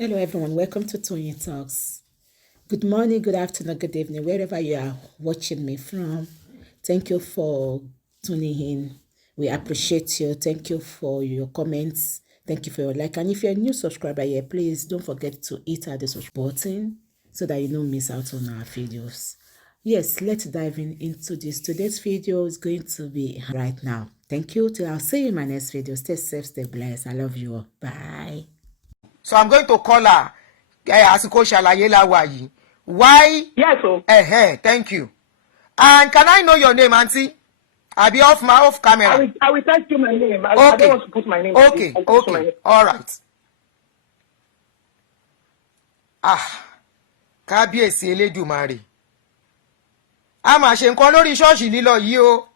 Hello, everyone. Welcome to Tony Talks. Good morning, good afternoon, good evening, wherever you are watching me from. Thank you for tuning in. We appreciate you. Thank you for your comments. Thank you for your like. And if you're a new subscriber here, please don't forget to hit the subscribe button so that you don't miss out on our videos. Yes, let's dive into this. Today's video is going to be right now. Thank you. Till I'll see you in my next video. Stay safe, stay blessed. I love you all. Bye. So I'm going to call her. Àsìkò ṣàlàyé la wà yìí. Why? Yes, sir. Thank you. And can I know your name, Aunty? I'll be off camera. I will tell you my name. I don't want to put my name. Okay. All right. Kábíyèsí Elédùmarè. A máa ṣe nǹkan lórí ṣọ́ọ̀ṣì lílọ yìí o.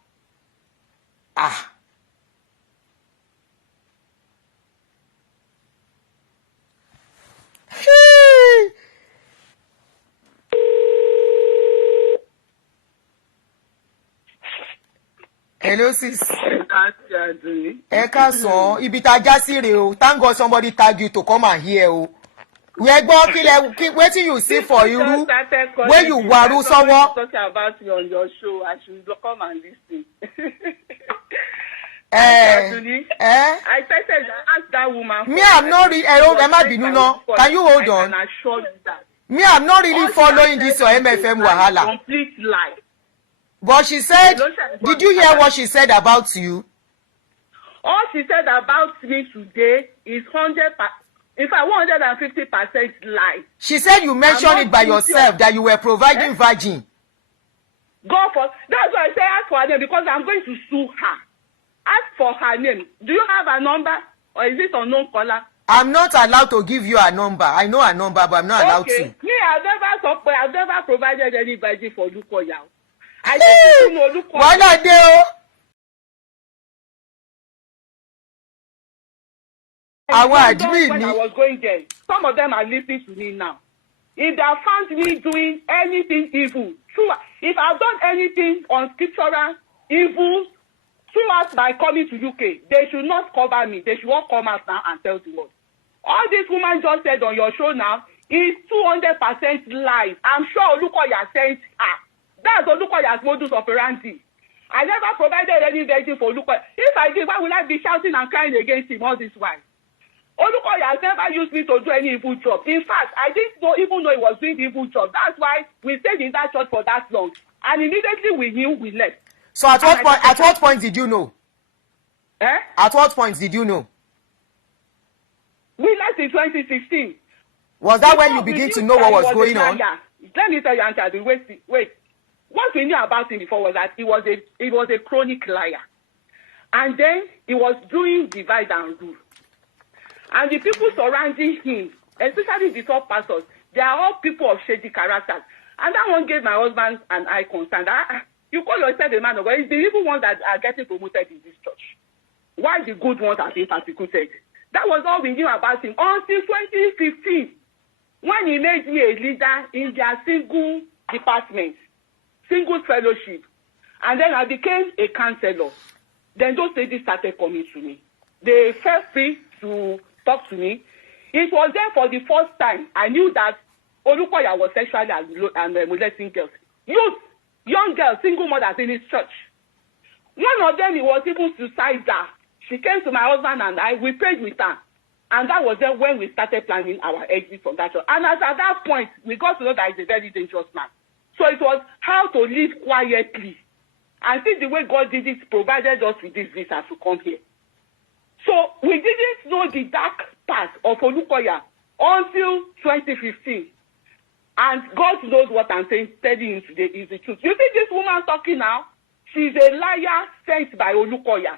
Hello, sis. Ẹ káàsán, ibi tá a já sí rèé o. Thank God somebody tag you to come and hear o. Wetin you see for Iru wey you waru sọ́wọ́. Talking about you on your show, I should come and listen. Adunni, I said ask that woman. Me, I'm not really. Ẹ má bínú ná. Can you hold on? I can assure you that. Me, I'm not really following this your MFM wahala. Complete lie. But she said, did you hear what she said about you? All she said about me today is 150% lie. She said you mentioned it by yourself that you were providing virgin. Go for that's why I say ask for her name because I'm going to sue her. Ask for her name. Do you have a number or is it unknown caller? I'm not allowed to give you a number. I know a number, but I'm not allowed to. Me, I've never provided any virgin for Lukoya. I just know Lukoya. Why not do? I was going there. Some of them are listening to me now. If they have found me doing anything evil, if I've done anything unscriptural, evil, towards my coming to UK, they should not cover me. They should all come out now and tell the world. All this woman just said on your show now is 200% lies. I'm sure Olukoya sent her. That's Olukoya's modus operandi. I never provided any virgin for Olukoya. If I did, why would I be shouting and crying against him all this while? Olukoya has never used me to do any evil job. In fact, I didn't even know he was doing the evil job. That's why we stayed in that church for that long. And immediately we knew, we left. So at what point did you know? At what point did you know? We left in 2016. Was that when you begin to know what was going on? Let me tell you, Aunty, wait. What we knew about him before was that he was a chronic liar. And then he was doing divide and rule. And the people surrounding him, especially the top pastors, they are all people of shady characters. And that one gave my husband and I concern. You call yourself a man of God. It's the evil ones that are getting promoted in this church. Why the good ones are being persecuted? That was all we knew about him until 2015, when he made me a leader in their single department, single fellowship. And then I became a counselor. Then those ladies started coming to me. They felt free to talk to me. It was then for the first time I knew that Olukoya was sexually and molesting girls. Youth, young girls, single mothers in his church. One of them, he was even suicidal. She came to my husband and I, we prayed with her. And that was then when we started planning our exit from that church. And at that point, we got to know that he's a very dangerous man. So it was how to live quietly. And see the way God did it, provided us with this visa to come here. So we didn't know the dark part of Olukoya until 2015. And God knows what I'm saying, telling you today is the truth. You see this woman talking now? She's a liar sent by Olukoya.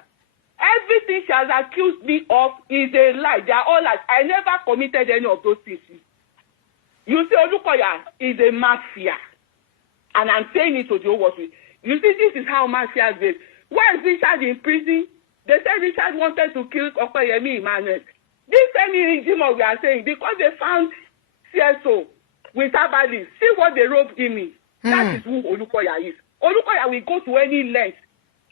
Everything she has accused me of is a lie. They are all lies. I never committed any of those things. You see, Olukoya is a mafia. And I'm saying it to the whole world. You see, this is how mafia is. Where is Richard in prison? They said Richard wanted to kill Okoyemi Emmanuel. This same regime we are saying, because they found CSO with Abali, see what they wrote in me. That is who Olukoya is. Olukoya will go to any length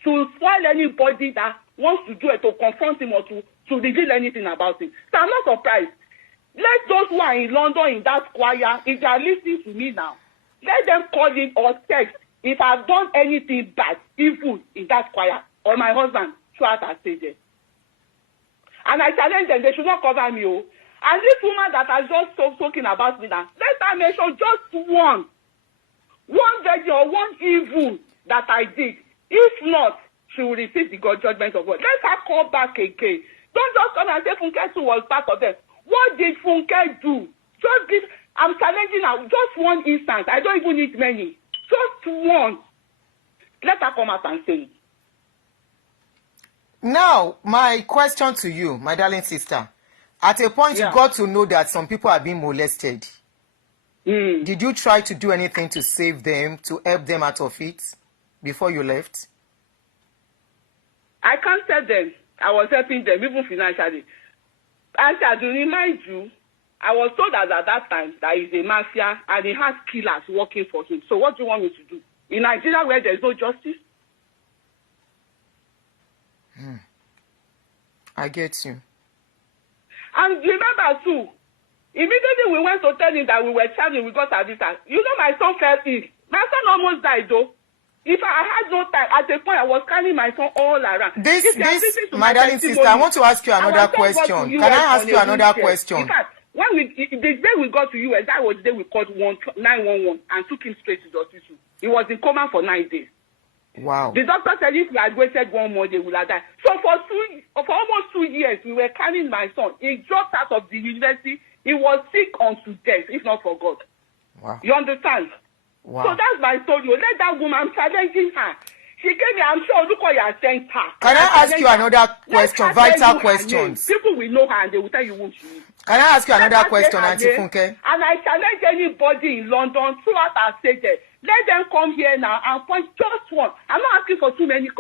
to spoil anybody that wants to do it, to confront him or to reveal anything about him. So I'm not surprised. Let those who are in London in that choir, if they are listening to me now, let them call in or text if I've done anything bad, evil in that choir, or my husband throughout our stages. And I challenge them, they should not cover me. Oh. And this woman that has just talking about me now, let her mention just one virgin or one evil that I did. If not, she will receive the God judgment of God. Let her call back again. Don't just come and say Funke too was part of them. What did Funke do? Just give. I'm challenging her. Just one instance. I don't even need many. Just one. Let her come out and say it. Now, my question to you, my darling sister. At a point, you got to know that some people are being molested. Did you try to do anything to save them, to help them out of it before you left? I can't tell them. I was helping them, even financially. Aunty Adunni, mind you, I was told that at that time that he's a mafia and he has killers working for him. So what do you want me to do? In Nigeria where there is no justice? I get you. And remember too, immediately we went to tell him that we were traveling, we got our visa. You know my son fell ill. My son almost died though. If I had no time, at a point I was carrying my son all around. This, my darling sister, I want to ask you another question. Can I ask you another question? In fact, the day we got to US, that was the day we called 911 and took him straight to the hospital. He was in coma for 9 days. Wow. The doctor said if we had waited 1 more day, we would have died. So for almost 2 years, we were carrying my son. He dropped out of the university. He was sick unto death, if not for God. Wow. You understand? Wow. So that's my story. Let that woman, I'm challenging her. She came here, I'm sure Olukoya sent her. Can I ask you another question, vital questions? People will know her and they will tell you who she is. Can I ask you another question, Aunty Funke? And I challenge anybody in London throughout our stages. Let them come here now and point just one. I'm not asking for too many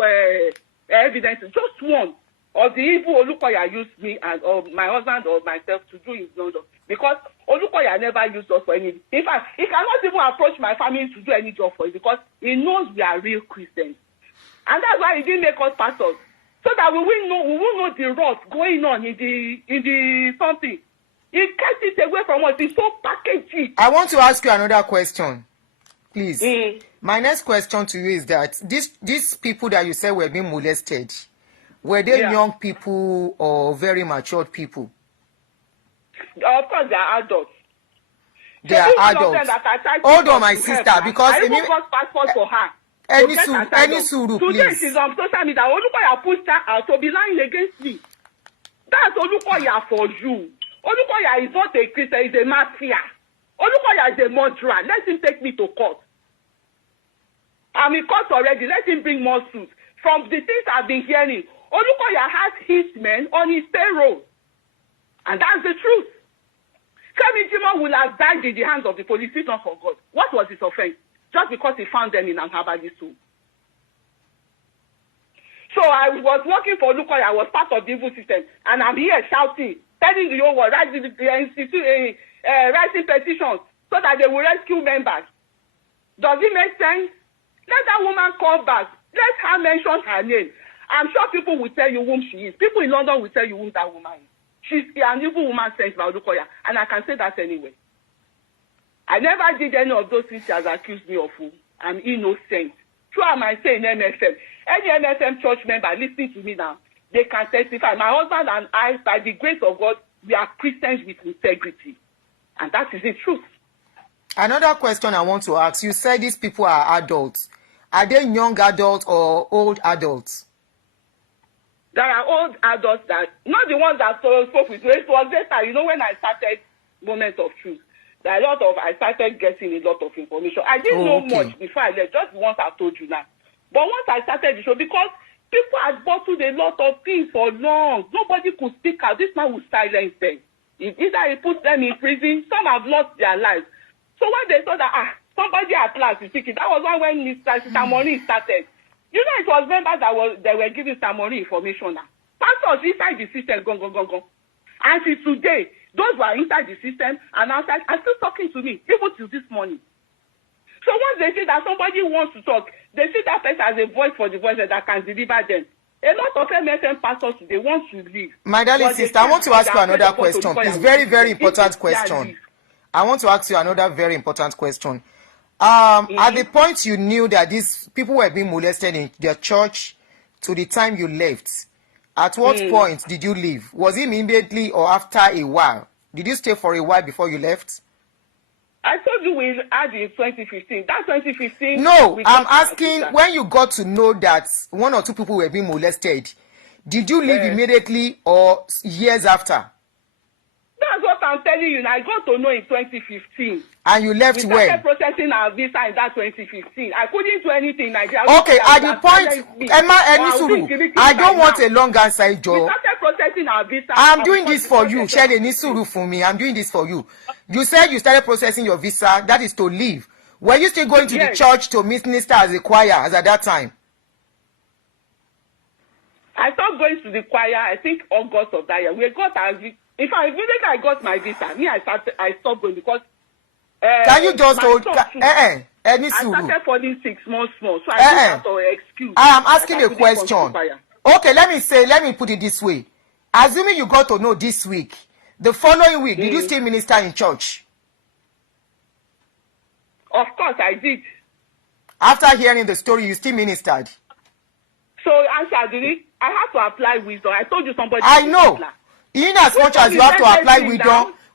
evidences, just one of the evil Olukoya used me and or my husband or myself to do in London. Because Olukoya never used us for anything. In fact, he cannot even approach my family to do any job for it because he knows we are real Christians. And that's why he didn't make us pastors. So that we will know the rot going on in the something. He kept it away from us. He's so packaged. I want to ask you another question. Please. My next question to you is that these people that you said were being molested, were they young people or very matured people? Of course, they are adults. They are adults. Hold on, my sister, because I even got passport for her. Any suru, please. Today she's on social media. Olukoya pushed her out to be lying against me. That's Olukoya for you. Olukoya is not a Christian, he's a mafia. Olukoya is a murderer. Let him take me to court. I'm in court already. Let him bring more suits. From the things I've been hearing, Olukoya has his men on his payroll. And that's the truth. Kemi Jimo will have died in the hands of the police, if not for God. What was his offense? Just because he found them in an herbalist room. So I was working for Olukoya. I was part of the evil system. And I'm here shouting, telling the whole world, writing petitions so that they will rescue members. Does it make sense? Let that woman call back. Let her mention her name. I'm sure people will tell you whom she is. People in London will tell you who that woman is. She's an evil woman sent by Olukoya. And I can say that anyway. I never did any of those things she has accused me of. I'm innocent. True, am I saying MFM? Any MFM church member listening to me now, they can testify. My husband and I, by the grace of God, we are Christians with integrity. And that is the truth. Another question I want to ask. You said these people are adults. Are they young adults or old adults? There are old adults that, not the ones that spoke with me. It was later, when I started Moment of Truth. I started getting a lot of information. I didn't know much before I left, just the ones I told you now. But once I started the show, because people had bottled a lot of things for long, nobody could speak out. This man would silence them. Either he put them in prison, some have lost their lives. So when they saw that, somebody at last is speaking, that was when Mr. Samori started. It was members that were giving Samori information now. Pastors inside the system, go. And till today, those who are inside the system and outside are still talking to me, even till this morning. So once they see that somebody wants to talk, they see that person as a voice for the voice that can deliver them. A lot of MSM pastors today want to leave. My darling sister, I want to ask you another question. It's very, very important question. I want to ask you another very important question. At the point you knew that these people were being molested in their church to the time you left, at what point did you leave? Was it immediately or after a while? Did you stay for a while before you left? I told you we had in 2015. That 2015. No, I'm asking when you got to know that one or two people were being molested, did you leave immediately or years after? That's what I'm telling you. I got to know in 2015. And you left when? We started processing our visa in that 2015. I couldn't do anything in Nigeria. Okay, at the point, Emma Enisuru, I don't want a long answer, Joe. We started processing our visa. I'm doing this for you. Share Enisuru for me. I'm doing this for you. You said you started processing your visa. That is to leave. Were you still going to the church to minister as a choir as at that time? I stopped going to the choir, I think August of that year. We got our visa. In fact, immediately I got my visa, I stopped going because. Can you just hold? I started falling sick small, so I didn't have to excuse. I am asking a question. Okay, let me put it this way. Assuming you got to know this week, the following week, did you still minister in church? Of course, I did. After hearing the story, you still ministered. So, Adunni, I have to apply wisdom. I told you somebody. I know. In as much as you have to apply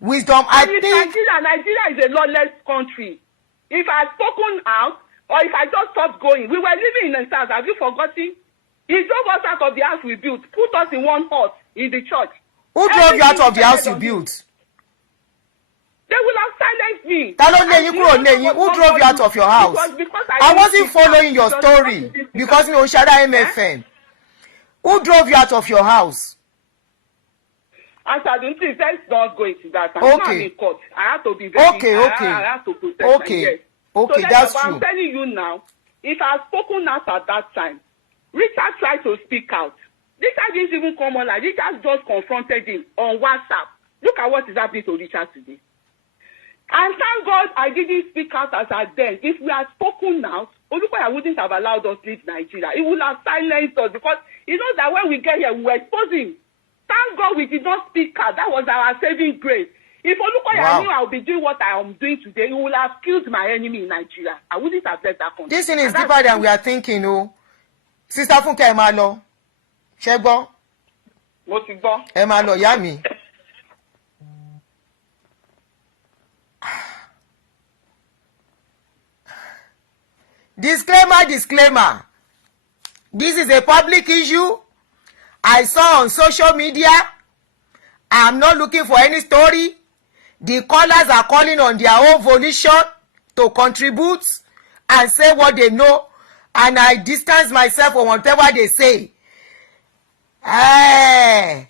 wisdom, I think Nigeria is a lawless country. If I had spoken out, or if I just stopped going, we were living in the south. Have you forgotten? He drove us out of the house we built, put us in one hut in the church. Who drove you out of the house you built? They will have silenced me. Who drove you out of your house? Because I wasn't following your story because me Oshada MFM. Who drove you out of your house? As I don't think let's not go into that. Okay. In court. I have to be very I have to protect myself. Okay, so that's true. I'm telling you now, if I had spoken out at that time, Richard tried to speak out. Richard didn't even come online. Richard just confronted him on WhatsApp. Look at what is happening to Richard today. And thank God I didn't speak out as I then. If we had spoken out, Olukoya wouldn't have allowed us to leave Nigeria. He would have silenced us because he knows that when we get here, we will expose him. Thank God we did not speak out. That was our saving grace. If Olukoya knew I would be doing what I am doing today, he would have killed my enemy in Nigeria. I wouldn't have let that country. This thing is deeper than we are thinking, oh. Sister Funke, ẹ máa lọ. Ṣé gbọ́? Mo ti gbọ́. Ẹ máa lọ, ìyá mi. Disclaimer. This is a public issue. I saw on social media. I'm not looking for any story. The callers are calling on their own volition to contribute and say what they know. And I distance myself from whatever they say. Any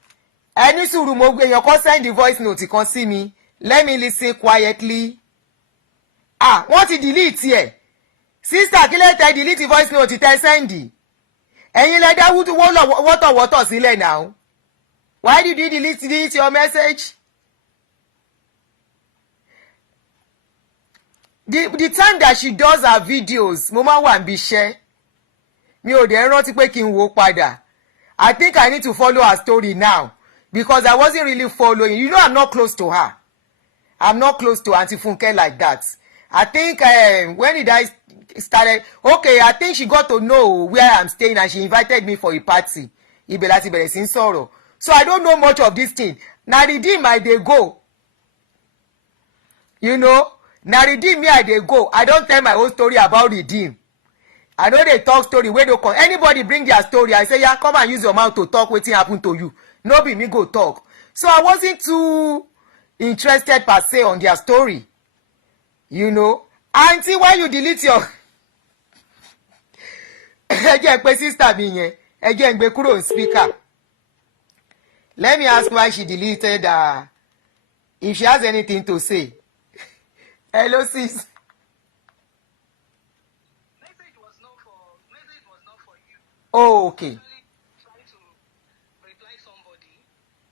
sùúrù mo gbé èèyàn kan send the voice note kan sí mi. Let me listen quietly. Wọ́n ti delete ẹ̀. Sister kí lè tẹ delete voice note tẹ send. Ẹ̀yin lẹ dá wọ́tọ̀wọ́tọ̀ sílẹ̀ now. Why did you delete your message? The time that she does her videos, mo máa wà níbi iṣẹ́. Mi ò dẹ̀ rántí pé kí n wò padà. I think I need to follow her story now because I wasn't really following. You know I'm not close to her. I'm not close to Aunty Funke like that. I think when did I started? Okay, I think she got to know where I'm staying and she invited me for a party. Ibẹ̀ láti bẹ̀rẹ̀ sí ń sọ̀rọ̀. So I don't know much of this thing. Na redeem I dey go. You know, na redeem me I dey go. I don't tell my own story about redeem. I know they talk story wey no come. Anybody bring their story, I say, yeah, come and use your mouth to talk wetin happen to you. No be me go talk. So I wasn't too interested per se on their story. You know, Aunty, why you delete your ẹ jẹ́ pé sister mi yẹn ẹ jẹ́ ń gbé kúrò ní speaker. Let me ask why she deleted if she has anything to say. Hello sis. Message was not for you. Oh, okay. Try to reply somebody.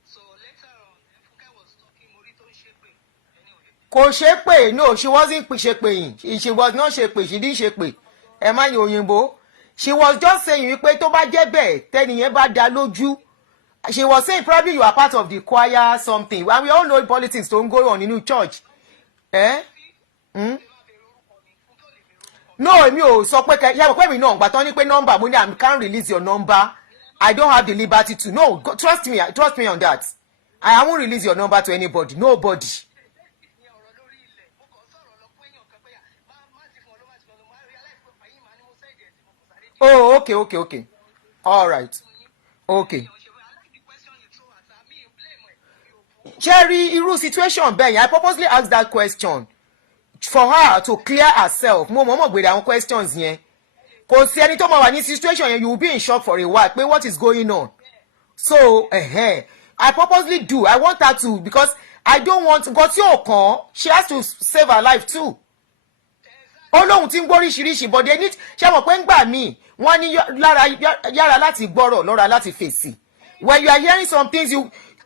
So later on, Funke was talking Morito Shepe. Anyway. Kò ṣépè. No, she wasn't ṣépè. She was not ṣépè. She didn't ṣépè. Ẹ má yọ òyìnbó. she was just saying wípé tó bá jẹ́ bẹ́ẹ̀ tẹ́niyẹn bá dá lójú. She was saying probably you are part of the choir something, and we all know politics don't go on in church. No, èmi ò sọ pé kẹ yàgò pé mi náà gbà tán ní pé number mo ní I can't release your number. I don't have the liberty to. No, trust me on that. I won't release your number to anybody, nobody. Oh, okay. All right. Okay. Cherry, irú situation bẹ́ẹ̀ yẹn, I purposely asked that question for her to clear herself. Mo mọ̀ gbèrè àwọn questions yẹn. Kò sí ẹni tó máa wà ní situation yẹn, you will be in shock for a while. Pé what is going on? So, I purposely do. I want her to, because I don't want. Nǹkan tí ò kàn, she has to save her life too. Olóhùn tí ń gbóríṣiríṣi, but they need. Ṣé mo pé ń gbà mí? Wọ́n ní yára láti gbọ́rọ̀, lọ́ra láti fèsì. When you are hearing some things,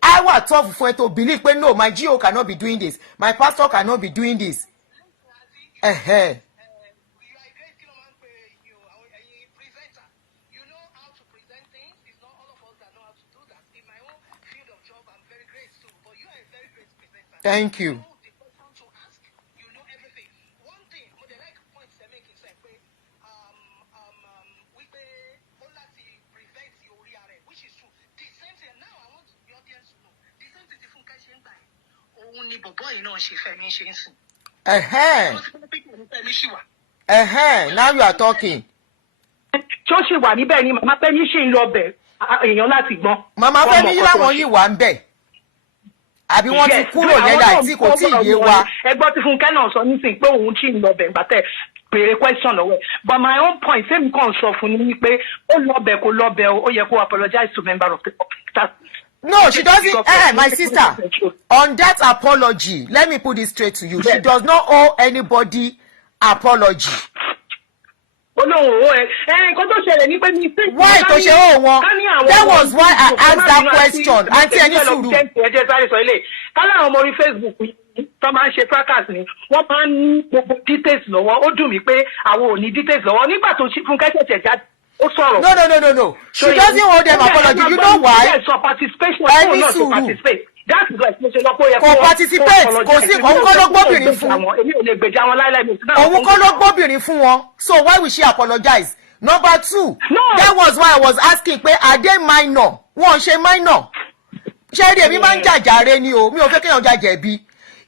I was tough for you to believe, but no, my GO cannot be doing this. My pastor cannot be doing this. Thank you. Now you are talking. Tó ṣì wà níbẹ̀ ni màmá Fẹ́mi ṣì ń lọ bẹ̀ èèyàn láti gbọ́n. Màmá Fẹ́mi láwọn yìí wà ń bẹ̀. Àbí wọ́n ti kúrò lẹ́la tí kò tí ì yé wa. Ẹgbọ́n tí Fúnkẹ́ náà sọ nísìnyí pé òun ṣì ń lọ bẹ̀ nígbà tẹ̀ béèrè question lọ́wọ́ ẹ̀. But my own point sẹ́mi kàn sọ fún ni pé ó lọ bẹ̀ kó lọ bẹ̀ ó yẹ kó apologize to member of the public. No, she doesn't. My sister, on that apology, let me put it straight to you. She does not owe anybody apology. Why tó ṣe ó wọn? That was why I asked that question. Aunty ẹni sùúrù. Kálá àwọn ọmọ orí Facebook tó máa ń ṣe fracas ni wọ́n máa ń ní gbogbo details lọ́wọ́. Ó dùn mí pé àwọn ò ní details lọ́wọ́ nígbà tó Fúnkẹ́ ṣẹ̀ṣẹ̀ jáde. No. She doesn't owe them apology. You know why? Ẹni sùúrù. Kò participate, kò sí òun kọ́ ló gbóbìnrin fún. Òun kọ́ ló gbóbìnrin fún wọn. So why will she apologize? Number two, that was why I was asking pé are they minor? Wọ́n ṣe minor. Ṣé èdè mi máa ń jàjàre ni o? Mi ò fẹ́ kéèyàn jàjẹ̀bi.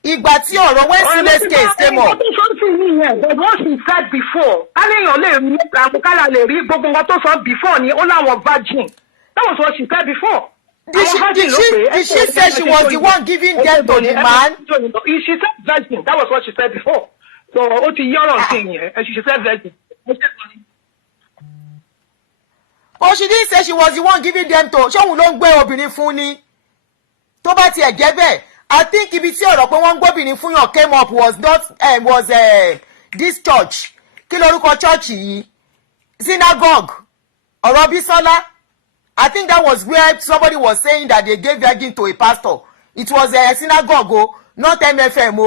Ìgbà tí ọ̀rọ̀ Wesley's case came up. But what she said before, káléèyàn lè rí àmúkálà lè rí gbogbo nǹkan tó sọ before ni ó láwọn virgin. That was what she said before. Did she say she was the one giving them to the man? She said virgin. That was what she said before. So ó ti yọ̀rọ̀ sí yẹn. She said virgin. But she didn't say she was the one giving them to. Ṣé òun ló ń gbé obìnrin fún ni? Tó bá tiẹ̀ jẹ́ bẹ́ẹ̀, I think ibi tí ọ̀rọ̀ pé wọ́n ń gbóbìnrin fún yàn came up was this church. Kí lorúkọ church yìí? Synagogue. Ọ̀rọ̀ Bísọ́lá. I think that was where somebody was saying that they gave virgin to a pastor. It was a synagogue, not MFM.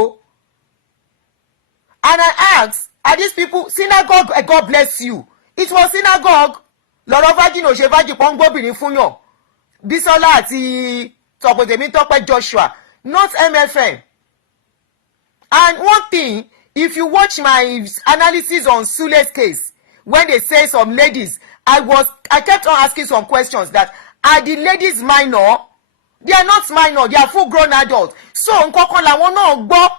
And I asked, are these people synagogue? God bless you. It was synagogue. Lọ́rọ̀ virgin ò ṣe virgin pọ́n gbóbìnrin fún yàn. Bísọ́lá àti Tọ́pẹ́ Joshua, not MFM. And one thing, if you watch my analysis on Sule's case, when they say some ladies, I kept on asking some questions that are the ladies minor? They are not minor, they are full grown adults. So nkankan làwọn náà gbọ́.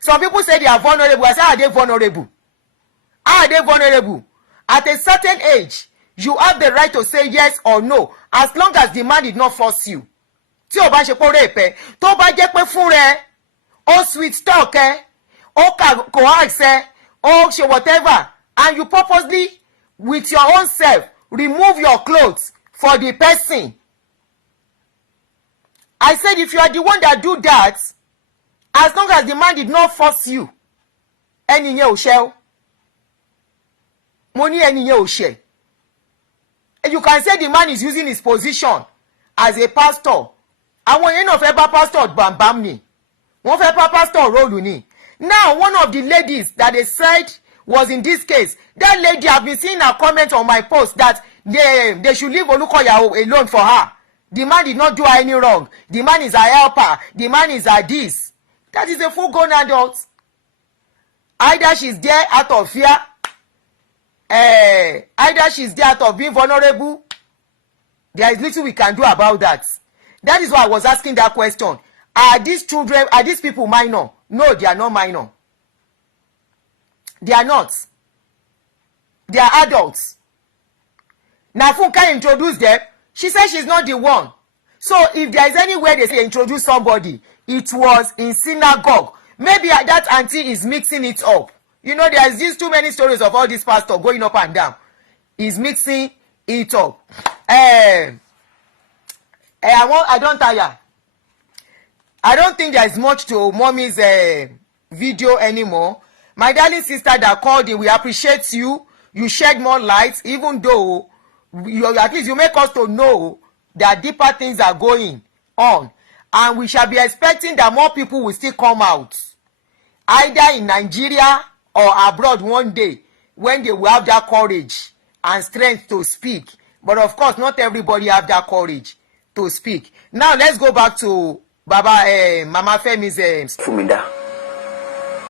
Some people say they are vulnerable. I say, are they vulnerable? Are they vulnerable? At a certain age, you have the right to say yes or no, as long as the man did not force you. Tí o bá ṣe pé rape ẹ, tó bá jẹ́ pé fún rẹ, ó sweet talk ẹ, ó coax ẹ, ó ṣe whatever, and you purposely, with your own self, remove your clothes for the person. I said if you are the one that do that, as long as the man did not force you, ẹni yẹn ò ṣẹ̀ o. Mo ní ẹni yẹn ò ṣẹ̀. You can say the man is using his position as a pastor. Àwọn yẹn náà fẹ́ bá pastor bàmbám ni. Wọ́n fẹ́ bá pastor róòlù ni. Now one of the ladies that they said was in this case. That lady, have been seeing her comment on my post that they should leave Olukoya alone for her. The man did not do her any wrong. The man is a helper. The man is a this. That is a full-grown adult. Either she's there out of fear, either she's there out of being vulnerable. There is little we can do about that. That is why I was asking that question. Are these children, are these people minor? No, they are not minor. They are not. They are adults. Now Funke introduced them. She said she's not the one. So if there is any way they say introduce somebody, it was in synagogue. Maybe that auntie is mixing it up. You know, there's these too many stories of all these pastors going up and down. He's mixing it up. I don't tire. I don't think there's much to mommy's video anymore. My darling sister that called in, we appreciate you. You shed more light, even though at least you make us to know that deeper things are going on. And we shall be expecting that more people will still come out, either in Nigeria or abroad one day, when they will have that courage and strength to speak. But of course, not everybody have that courage to speak. Now let's go back to Mama Femi's. Fumida.